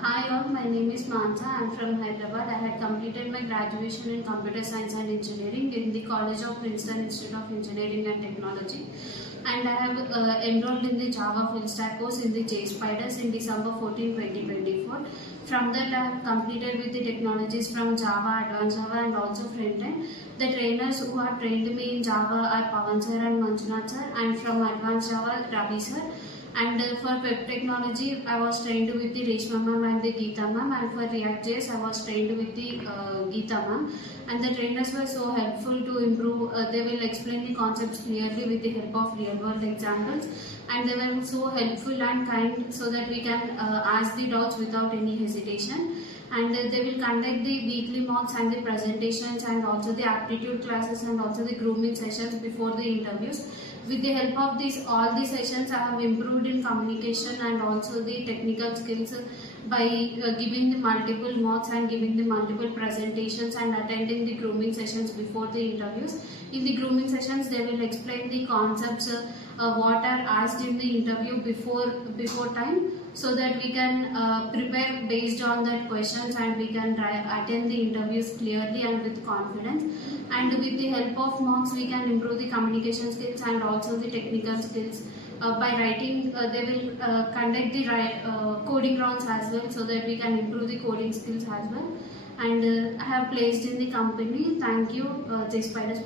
Hi all, my name is Manasa. I am from Hyderabad. I had completed my graduation in Computer Science and Engineering in the College of Princeton Institute of Engineering and Technology. And I have enrolled in the Java full stack course in the Jspiders in December 14, 2024. From that I have completed with the technologies from Java, Advanced Java and also front-end. The trainers who have trained me in Java are Pawan sir and Manjunath sir, and from Advanced Java, Ravi sir. And for web technology, I was trained with the Reshma ma'am and the Geeta ma'am, and for React.js, I was trained with the Geeta ma'am. And the trainers were so helpful to improve. They will explain the concepts clearly with the help of real-world examples, and they were so helpful and kind so that we can ask the doubts without any hesitation. And they will conduct the weekly mocks and the presentations and also the aptitude classes and also the grooming sessions before the interviews. With the help of all these sessions, I have improved in communication and also the technical skills by giving the multiple mocks and giving the multiple presentations and attending the grooming sessions before the interviews. In the grooming sessions, they will explain the concepts, what are asked in the interview before time, so that we can prepare based on that questions and we can attend the interviews clearly and with confidence. And with the help of mocks, we can improve the communication skills and also the technical skills. By writing, they will conduct the coding rounds as well, so that we can improve the coding skills as well. And I have placed in the company. Thank you, Jspiders.